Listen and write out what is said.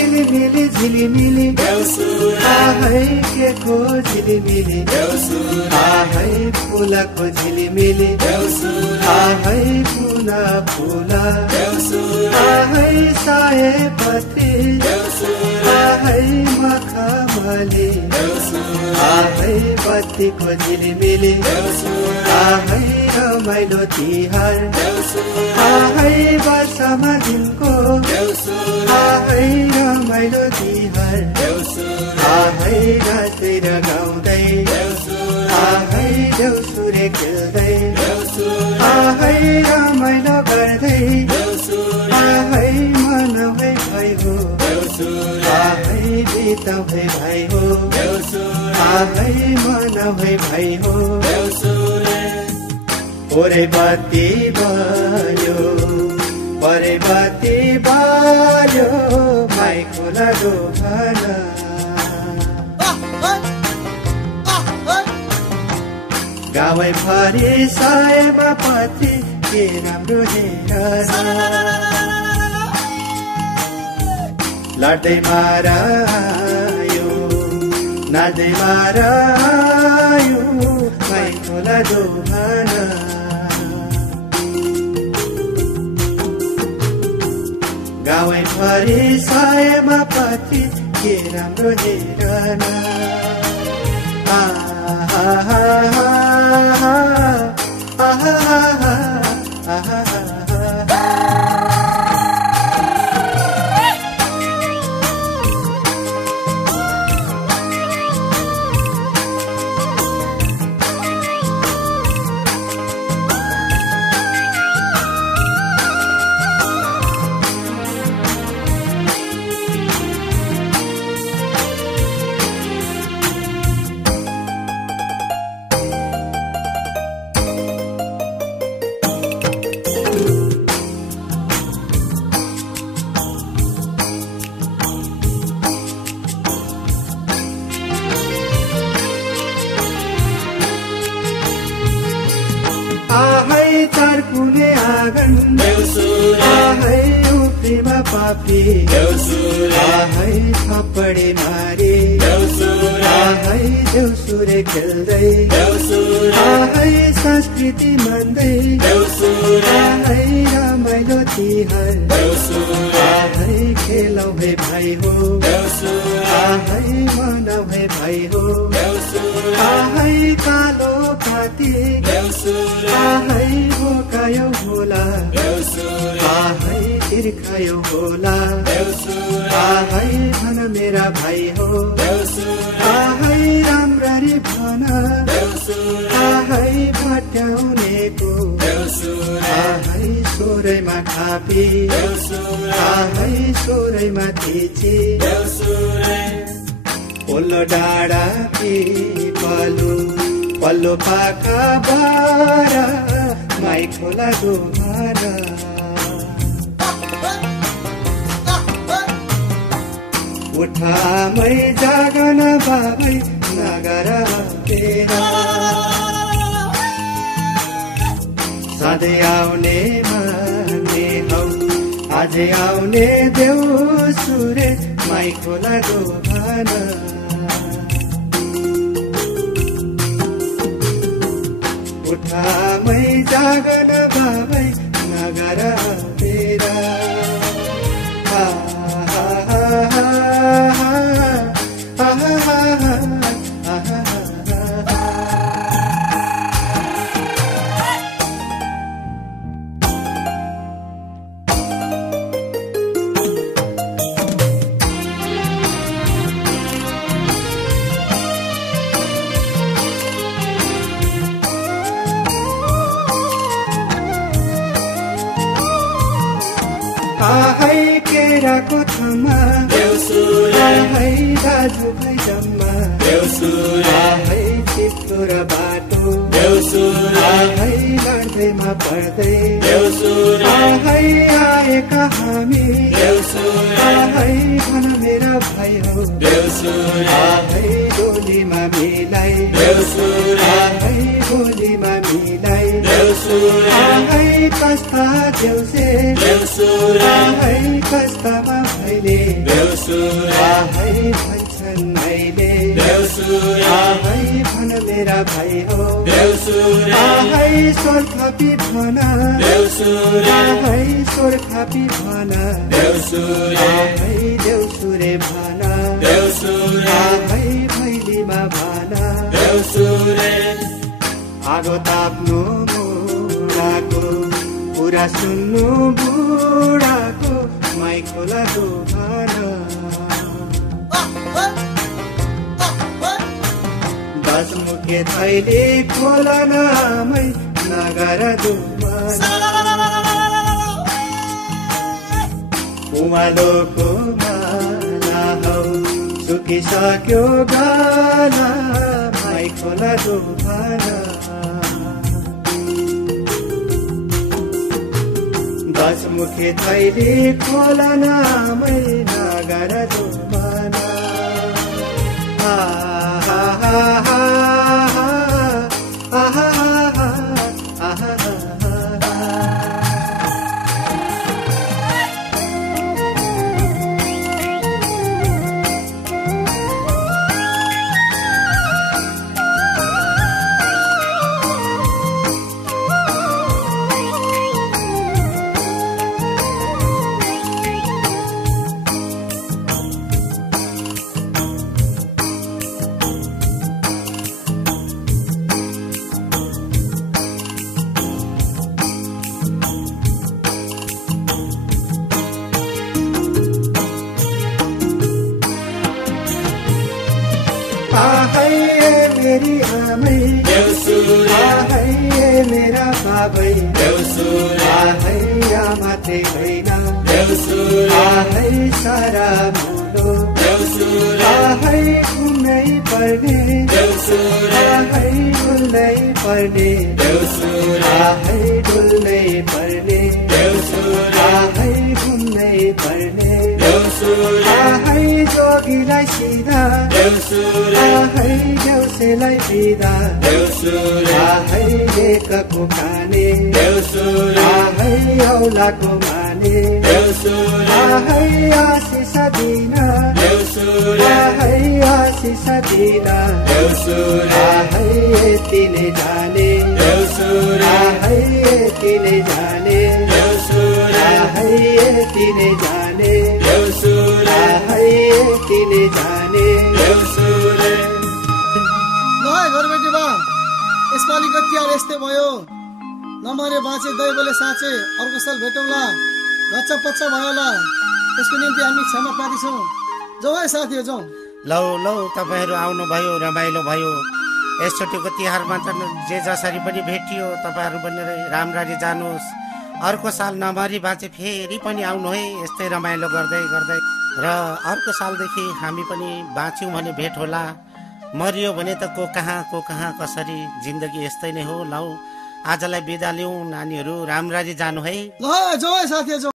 झिलिमिली झिलिमिली आहै केको झिलिमिली आहै फुलको झिलिमिली आहै फुला फुला आहै सयपत्री आहै मखमली आहै बत्तीको झिलिमिली आहै रमाइलो तिहार आहै वर्षमा दिनको आहै रमाइलो तिहार आहै नाच्दै र गाउँदै आहै देउसुरे खेल्दै आहै रमाइलो गर्दै आहै मनाउै भाइ हो आहै बिताउै भाइ हो आहै मनाउै भाइ हो ओरे बत्ती भयो परे बत्ती भयो माई खोला दोभान गावै भरि सयमा पति के राम्रो हेर लड्दै मारायो नाच्दै मारायो माई खोला दोभान गावै भरि सयमा पति के राम्रो हेरन आहै चारकुने आँगन आहै उफ्रीमा पापी आहै थप्पडी मारी आहै देउसुरे खेल्दै आहै संस्कृति मान्दै आहै रमाइलो तिहार आहै खेलौ हे भाइ हो आहै मनाउ हे भाइ हो आहै कालो कार्तिक आहै भोकायो होला आहै तिर्खायो होला आहै भन मेरा भाइ हो आहै राम्ररी भन आहै भट्याउनेको आहै सोरैमा खापी आहै सोरैमा थिची ओल्लो डाँडा पिपलु पल्लो पाखा बारा माई खोला दोभान उठामै जागन बाबै नगर तेरा सधैँ आउने मान्ने हौ आजै आउने देउसुरे माई खोला दोभान उठामै जागन बाबै नगर तेरा मायाको थमा है दाजुभाइ जम्मा है चिप्लो र बाटो है लड्दैमा पर्दै है आएका हामी है भन मेरा भाइ हो है डोलीमा मिलाई है गोलीमा मिलाई है कस्ता देउसे है कस्तामा भैले है भन्छन् अहिले है भन मेरा भाइ हो है स्वर थपी भन है स्वर थपी भन है देउसुरे भन है भैलीमा भन आगो ताप्नु मुडाको पुरा सुन्नु बुढाको माइ खोलाको भन दसमुखे थैले खोला नामै नगर उमालोको माला हौ सुकिसक्यो गाला माइ खोला भन दसमुखे थैले खोला नामै नगर दुमाना मेरी आमै है मेरा बाबै है आमाते होइन है सारा मुलो है घुम्नै पर्ने है डुल्नै पर्ने है डुल्नै पर्ने है घुम्नै पर्ने है जोगीलाई सिधा है देउसेलाई बिदा है लेखको खाने है औलाको माने है आशिष दिन है आशिष दिन है यति नै जाने है यति नै जाने है यति नै जाने है यति नै जाने घरबेटी बा यसपालि तिहार यस्तै भयो नमरे बाँचे दैवले साँचे अर्को साल भेटौँला घच्चा पच्चा भयोला त्यसको निम्ति हामी क्षमा प्रार्थी छौँ जाउँ है साथीहरू जाउँ लौ लौ तपाईँहरू आउनुभयो रमाइलो भयो यसचोटिको तिहारमा त जे जसरी पनि भेटियो तपाईँहरू पनि राम्ररी जानुहोस् अर्को साल नमरी बाँचे फेरि पनि आउनु है यस्तै रमाइलो गर्दै गर्दै र अर्को सालदेखि हामी पनि बाँच्यौँ भने भेट होला मरियो भने त को कहाँ कसरी जिन्दगी यस्तै नै हो लौ आजलाई बिदा लिउँ नानीहरू राम्ररी जानु है ल जाउँ है साथीहरू